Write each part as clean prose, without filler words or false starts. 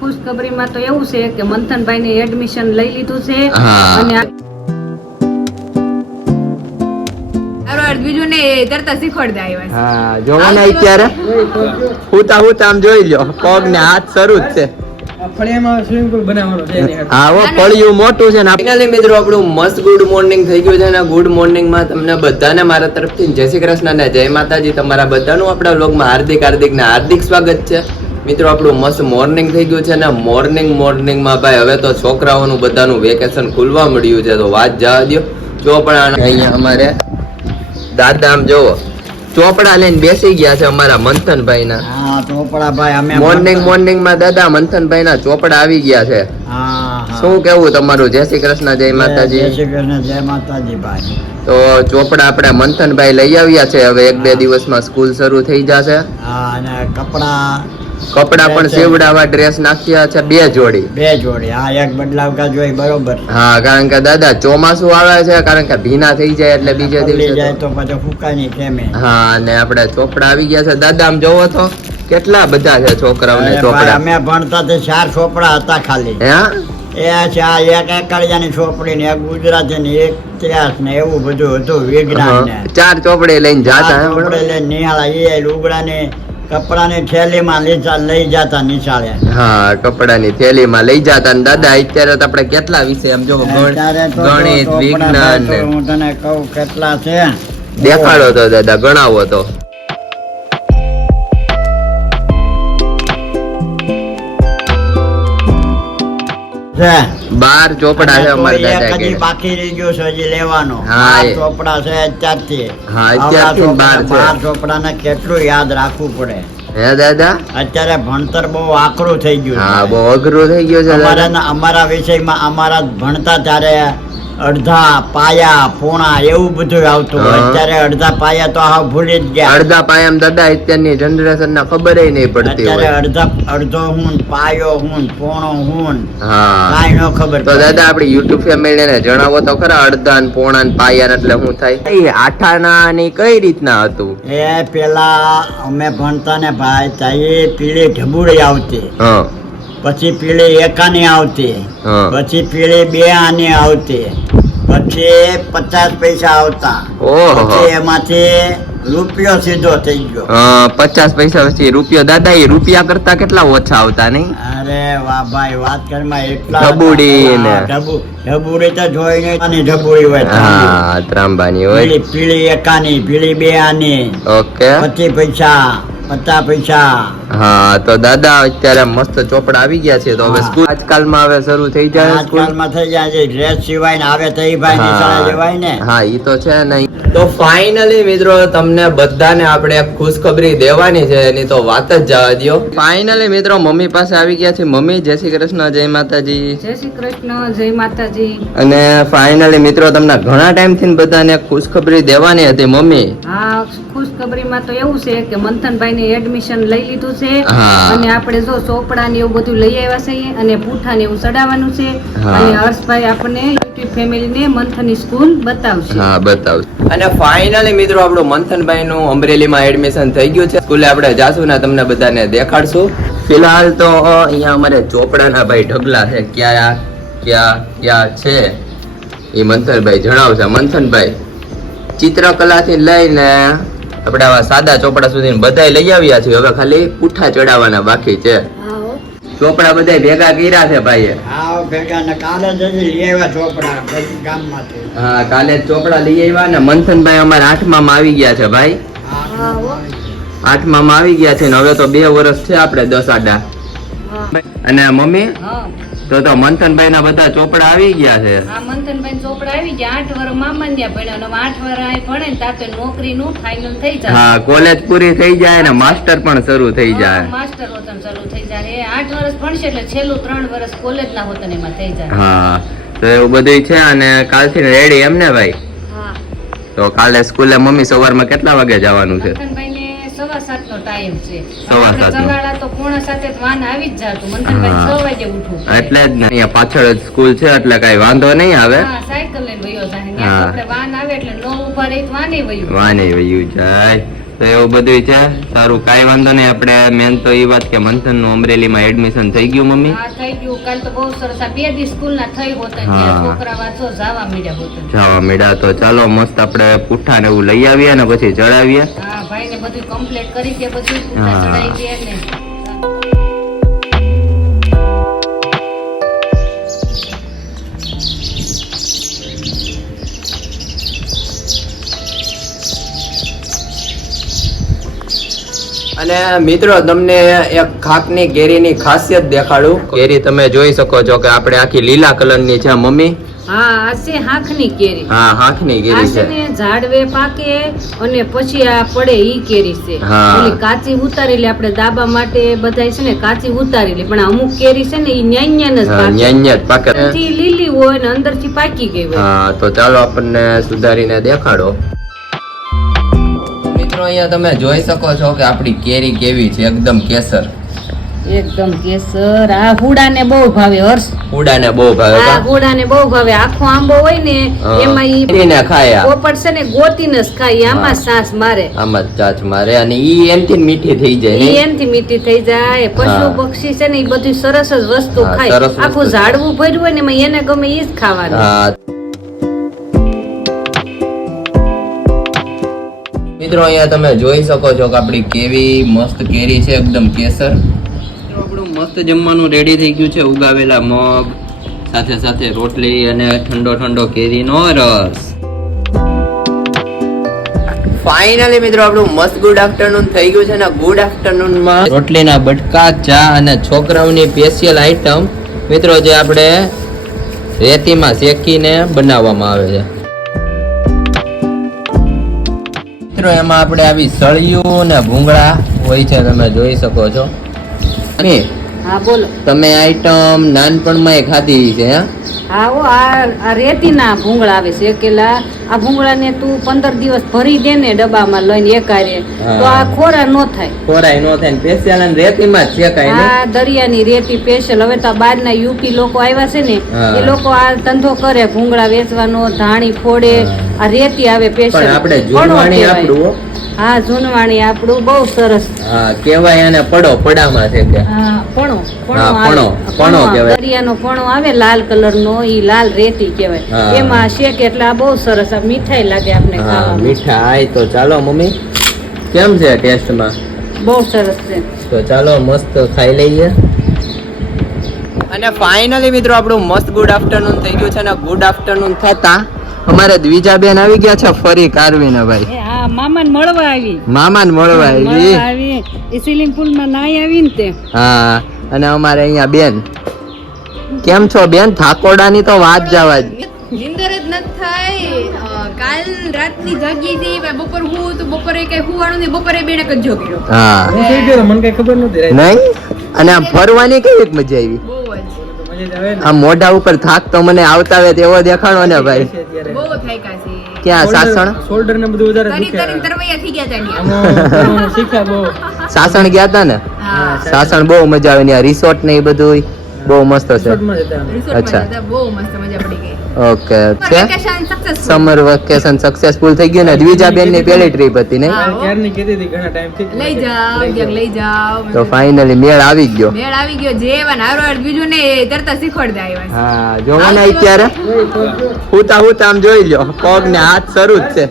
ખુશખબરીમાં તો એવું છે કે મંથનભાઈ ને એડમિશન લઈ લીધું છે અને બીજું ને તરતા શીખવાડતા આવ્યા. હા જોવો ને અત્યારે હુતા હુતા આમ જોઈ લ્યો પગ ને હાથ શરૂ જ છે. ફળિયું મોટું છે ને. ફાઇનલી મિત્રો આપણું મસ્ત ગુડ મોર્નિંગ થઈ ગયું છે ને ગુડ મોર્નિંગ માં તમને બધાને મારા તરફથી જય શ્રી કૃષ્ણ ને જય માતાજી. તમારા બધાનું આપણા વ્લોગમાં હાર્દિક સ્વાગત છે. મિત્રો આપણું મસ્ત મોર્નિંગ થઈ ગયું છે ને મોર્નિંગમાં ભાઈ હવે તો છોકરાઓનું બધાનું વેકેશન ખુલવા મળ્યું છે તો વાત જવા દો. ચોપડા અહીંયા અમારે દાદા આમ જોવો ચોપડા લઈને બેસી ગયા છે અમારા મંથનભાઈ ના. ચોપડા ભાઈ અમે મોર્નિંગ માં દાદા મંથનભાઈ ના ચોપડા આવી ગયા છે. શું કેવું તમારું? જય શ્રી કૃષ્ણ જય માતાજી. જય શ્રી કૃષ્ણ જય માતાજી ભાઈ. તો ચોપડા આપણે મંથનભાઈ લઈ આવ્યા છે. હવે 1-2 દિવસમાં સ્કૂલ શરૂ થઈ જશે. અને કપડા પણ સેવડાવા ડ્રેસ નાખ્યા છે 2 જોડી. હા એક બદલાવકા જોઈ બરોબર. હા કારણ કે દાદા ચોમાસું આવે છે કારણ કે ભીના થઈ જાય એટલે બીજે દિવસે જાય તો પછી ફૂકાય નહીં કેમે. હા અને આપણે ચોપડા આવી ગયા છે. દાદા આમ જોવો તો કેટલા બધા છે છોકરાઓને ચોપડા. અમે ભણતા તે 4 ચોપડા હતા ખાલી. એ છે એક એકડિયાની ચોપડી ને એક ગુજરાતી ને એક ઇતિહાસ ને એવું બધું હતું વિજ્ઞાન ને. 4 ચોપડે લઈને જાતા. ચોપડે લઈને નિહાળા એ લુગડા ને કપડાની થેલીમાં લઈ જતા નિશાળે. હા કપડાની થેલીમાં લઈ જતા. અને દાદા અત્યારે તો આપણે કેટલા વિષય આમ જો ગણિત વિજ્ઞાન હું તને કહું કેટલા છે દેખાડો તો દાદા ગણાવો તો. છે 12 ચોપડા છે અમારા દાદા કે બાકી રહી ગયો છે હજી લેવાનો. હા ચોપડા છે અત્યારથી. હા અત્યારથી 12 છે. ચોપડાને કેટલું યાદ રાખવું પડે હે દાદા. અત્યારે ભણતર બહુ આકરું થઈ ગયું. હા બહુ અઘરું થઈ ગયું છે. અમારા વિષયમાં અમારા ભણતા ત્યારે અડધા પાયા પોણા એવું બધું આવતું. અત્યારે અડધા પાયા તો હા ભૂલી જ ગયા. અડધા પાયા દાદા અત્યારની જનરેશન ના ખબર નહીં પડતી. અત્યારે અડધો હું પાયો હું પોણો હું હા કાઈ ન ખબર. તો દાદા આપડી યુટ્યુબ ફેમિલી ને જણાવો તો ખરા અડધા ને પોણા ને પાયા એટલે શું થાય? આઠાના ની કઈ રીતના હતું? એ પેલા અમે ભણતા ને ભાઈ ત્યાં પીળી ઢબુડી આવતી. પછી પીળી એકાની આવતી. પછી પીળી 2 આની આવતી. પછી 50 પૈસા આવતા. પછી એમાંથી રૂપિયો સીધો થઈ ગયો. 50 પૈસા પછી રૂપિયો. દાદા એ રૂપિયા કરતા કેટલા ઓછા આવતા નહીં? અરે વાહ ભાઈ વાત કરમાં એટલા ઢબુડી ને ઢબુડી તો જોઈ નહીં. ઢબુડી હોય હા ત્રાંબાની હોય. પીળી એકાની પીળી 2 આની. ઓકે 25 પૈસા 50 પૈસા. હા તો દાદા અત્યારે મસ્ત ચોપડા આવી ગયા છે. તો હવે સ્કૂલ આજકાલમાં હવે શરૂ થઈ જાય. આજકાલમાં થઈ જાય ડ્રેસ સિવાય ને આવે તો ભાઈ નિશાળે જવાય ને. હા ઈ તો છે નહીં. તો ફાઇનલી મિત્રો તમને બધાને આપણે ખુશખબરી દેવાની છે એની તો વાત જ જવા દો. ફાઇનલી મિત્રો મમ્મી પાસે આવી ગયા છે. મમ્મી જય શ્રી કૃષ્ણ જય માતાજી. જય શ્રી કૃષ્ણ જય માતાજી. અને ફાઇનલી મિત્રો તમને ઘણા ટાઈમ થી બધાને ખુશખબરી દેવાની હતી મમ્મી. હા ખુશખબરીમાં તો એવું છે કે મંથનભાઈ ને એડમિશન લઈ લીધું છે અને આપણે જો ચોપડા ને એવું બધું લઈ આવ્યા છે અને પૂઠા ને એવું ચડાવવાનું છે અને હર્ષભાઈ આપણને યુટ્યુબ ફેમિલી ને મંથનની સ્કૂલ બતાવશે. હા બતાવશે. અને ફાઇનલી મિત્રો આપણું મંથનભાઈ નું અમરેલીમાં એડમિશન થઈ ગયું છે. સ્કૂલે આપણે જાશું ને તમને બધાને દેખાડશું. ફિલહાલ તો અહીંયા અમારે ચોપડાના ભાઈ ઢગલા છે. ક્યાં છે એ મંથનભાઈ જણાવશે. મંથનભાઈ ચિત્રકલા થી લઈને આપણે આવા સાદા ચોપડા સુધી બધા લઈ આવ્યા છે. હવે ખાલી પૂઠા ચડાવવાના બાકી છે. ચોપડા બધા ભેગા કર્યા છે ભાઈએ. હા કાલે ચોપડા લઈ આવ્યા ને મંથનભાઈ અમારા 8મા માં આવી ગયા છે ભાઈ. 8મા માં આવી ગયા છે ને હવે તો 2 વર્ષ છે આપણે 10 આડા. અને મમ્મી તો મંથનભાઈ ના બધા ચોપડા આવી ગયા છે. હા મંથનભાઈ ચોપડા આવી ગયા. 8 વર્ષ મામા ત્યાં ભણ્યા 8 વર્ષ અહીં ભણે ને તાતે નોકરી નું ફાઇનલ થઈ જાય. હા કોલેજ પૂરી થઈ જાય ને માસ્ટર પણ શરૂ થઈ જાય. માસ્ટર હોતન શરૂ થઈ જાય. 8 વર્ષ ભણશે એટલે છેલ્લું 3 વર્ષ કોલેજ ના હોતન એમાં થઈ જાય. હા તો એવું બધું છે. અને કાલથી રેડી એમ ને ભાઈ? હા તો કાલે સ્કૂલે મમ્મી સવારમાં કેટલા વાગે જવાનું છે? મંથનભાઈ ને 7:15 નો ટાઈમ છે. 7:15 સવાળા તો 6:45 વાન આવી જ જાતું. મંથનભાઈ 6 વાગે ઉઠવું. એટલે જ ને અહીંયા પાછળ જ સ્કૂલ છે એટલે કઈ વાંધો નહીં આવે. હા સાયકલ લઈને વયો જાય. આપણે વાન આવે એટલે 9 ઉભા રહી વાને વયું જાય. તો એવું બધું છે. સારું, કાંઈ વાંધો નહીં. આપણે મેન તો એ વાત કે મંથનનું અમરેલીમાં એડમિશન થઈ ગયું મમ્મી? હા થઈ ગયું. કાલ તો બહુ સરસ આ 2 દિવસ સ્કૂલના થઈ હોતા હા. ત્યાં છોકરા વાંચો જાવા મળ્યા હોતા. જવા મળ્યા. તો ચાલો મસ્ત આપણે પુઠ્ઠા ને એવું લઈ આવીએ ને પછી ચડાવીએ. હા ભાઈને બધું કમ્પ્લીટ કરી દે, બધું પૂછા હા. ચડાઈ દે ને. અને મિત્રો તમને એક ખાકની કેરીની ખાસિયત દેખાડું. કેરી તમે જોઈ શકો છો કે આપણે આખી લીલા કલરની છે મમ્મી. હા આ છે હાંખની કેરી. હા, હાંખની આ કેરી છે છે. ને ઝાડવે પાકે અને પછી આ પડે ઈ કેરી છે. હા. એટલે કાચી ઉતારેલી આપણે દાબા માટે બધાય છે ને કાચી ઉતારેલી, પણ અમુક કેરી છે ને ઈ ન્યાન્યાન જ પાકે. ન્યાન્યા જ પાકે. અંદરથી લીલી હોય ને અંદરથી પાકી ગઈ હોય. હા, તો ચાલો આપણને સુધારીને દેખાડો. મિત્રો અહીંયા તમે જોઈ શકો છો કે આપણી કેરી કેવી છે, એકદમ કેસર. એકદમ કેસર. આ હુડાને બહુ ભાવે હર્ષ. ઉડાને બહુ ભાવે આ કા? હુડાને બહુ ભાવે. આખો આંબો હોય ને હા. એમાં ઈ કેરીને ખાય આ. પોપટ છે ને ગોતીને જ ખાય. આમાં હા. સાસ મારે. આમાં જ ચાચ મારે અને ઈ એનથી જ મીઠી થઈ જાય ઈ નહીં? એનથી મીઠી થઈ જાય. પશુ હા. પક્ષી છે ને ઈ બધું સરસ જ વસ્તુ હા, ખાય. સરસ વસ્તુ આખું છે. ઝાડવું ભર્યું હોય ને એમાં એને ગમે ઈ જ ખાવાનું. હા. મિત્રો અહીંયા તમે જોઈ શકો છો કે આપણી કેવી મસ્ત કેરી છે, એકદમ કેસર. આપણું મસ્ત જમવાનું રેડી થઈ ગયું છે. ઉગાવેલા મગ સાથે સાથે રોટલી અને ઠંડો ઠંડો કેરીનો રસ. ફાઇનલી મિત્રો આપણું મસ્ત ગુડ આફ્ટરનૂન થઈ ગયું છે ને ગુડ આફ્ટરનૂન માં રોટલીના બટકા, ચા અને છોકરાઓની સ્પેશિયલ આઈટમ મિત્રો જે આપણે રેતીમાં શેકીને બનાવવામાં આવે છે. મિત્રો એમાં આપણે આવી સળિયું ને ભૂંગળા હોય છે, તમે જોઈ શકો છો. અને હા બોલો. તમે આઈટમ નાનપણમાં ખાધી છે? હે? હા હો, આ રેતીના ભૂંગળા આવે છે શેકેલા. આ ભૂંગળાને તું 15 દિવસ ભરી દે ને ડબ્બામાં લઈને એકારે, હા. તો આ ખોરા નો થાય. ખોરાય નો થાય ને સ્પેશિયલ અને રેતીમાં જ શેકાય ને? આ દરિયાની રેતી સ્પેશિયલ. હવે તો બહારના યુપી લોકો આવ્યા છે ને, હા. એ લોકો આ ધંધો કરે ભૂંગળા વેચવાનો, ધાણી ફોડે. હા. આ રેતી આવે પણ સ્પેશિયલ. આપણે જૂનવાણી આપણું હો. હા જૂનવાણી આપણું બહુ સરસ. હા, કહેવાય અને પડામાં છે કે હા, પણો હા, આવે. પણો આવે. કહેવાય. દરિયાનો પણો આવે લાલ કલરનો, ઈ લાલ રેતી કહેવાય. હા. એમાં શેકે એટલે આ બહુ સરસ. આ મીઠાઈ લાગે આપણે હા, ખાવામાં. મીઠાઈ. તો ચાલો મમ્મી, કેમ છે ટેસ્ટમાં? બહુ સરસ છે. તો ચાલો મસ્ત ખાઈ લઈએ. અને ફાઇનલી મિત્રો આપણું મસ્ત ગુડ આફ્ટરનૂન થઈ ગયું છે ને ગુડ આફ્ટરનૂન થતા અમારે દ્વિજાબેન આવી ગયા છે ફરી કારવીને ભાઈ. હા, મામાને મળવા આવી. મામાને મળવા આવી. આવી એ સ્વિમિંગ પુલ માં નાઈ આવી ને તે. હા, અને અમારે અહીંયા બેન. કેમ છો બેન? થાકોડાની તો વાત જવા જ. નીંદર જ નથી થાય. કાલ રાતની જાગી હતી, બપોર હું તો બપોરે કઈ હુવાનું નહીં, બપોરે બેને જ જોગીરો. હા, મને કઈ ખબર નહોતી. નહીં? અને આમ ફરવાની કેવી મજા આવી? બહુ જ આ મોઢા ઉપર થાક તો મને આવતા આવે તેવો દેખાડો ને ભાઈ. બહુ થાક્યા છે. ક્યાં સાસણ? શોલ્ડર ને બધું વધારે તરી દુખે. તરી તરવૈયા થઈ ગયા હતા આમાં શીખ્યા બહુ. સાસણ ગયા હતા ને? હા, સાસણ બહુ મજા આવે ને રિસોર્ટ ને એ બધું બહુ મસ્ત છે. શોર્ટમાં જ હતા અમે. રિસોર્ટમાં અચ્છા. જતા બહુ મસ્ત મજા પડી ગઈ. ઓકે છે. Vacation successful. Summer vacation successful થઈ ગયું ને દ્વિજાબેન ની પહેલી ટ્રીપ હતી નહીં? હા. ક્યારની કીધી હતી ઘણા ટાઈમથી. લઈ જાઓ ક્યાંક લઈ જાઓ. તો ફાઇનલી મેળ આવી ગયો. મેળ આવી ગયો. જે એવા હારો હાર બીજું ને તરત શીખવાડતા આવ્યા હા, જોવો ને અત્યારે હુતા હુતા આમ જોઈ લ્યો પગ ને હાથ શરૂ જ છે.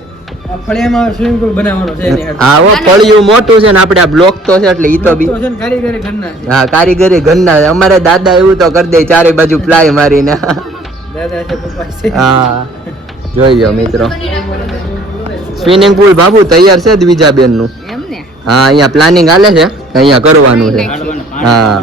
આ ફળિયામાં સ્વિમિંગ પુલ બનાવવાનો છે એની હાથે. હા, ઓ ફળિયું મોટું છે ને આપણે આ બ્લોક તો છે એટલે ઈ તો બી. તો છે ને કારીગરી ઘરના છે. હા, કારીગરી ઘરના. અમારે દાદા એવું તો કરી દે ચારે બાજુ પ્લાય મારીને. દાદા છે, પપ્પા છે. હા, જોઈ લો મિત્રો સ્વિમિંગ પુલ બાબુ તૈયાર છે દ્વિજાબેન નું. એમ ને. હા, અહીંયા પ્લાનિંગ હાલે છે અહીંયા કરવાનું છે. હા,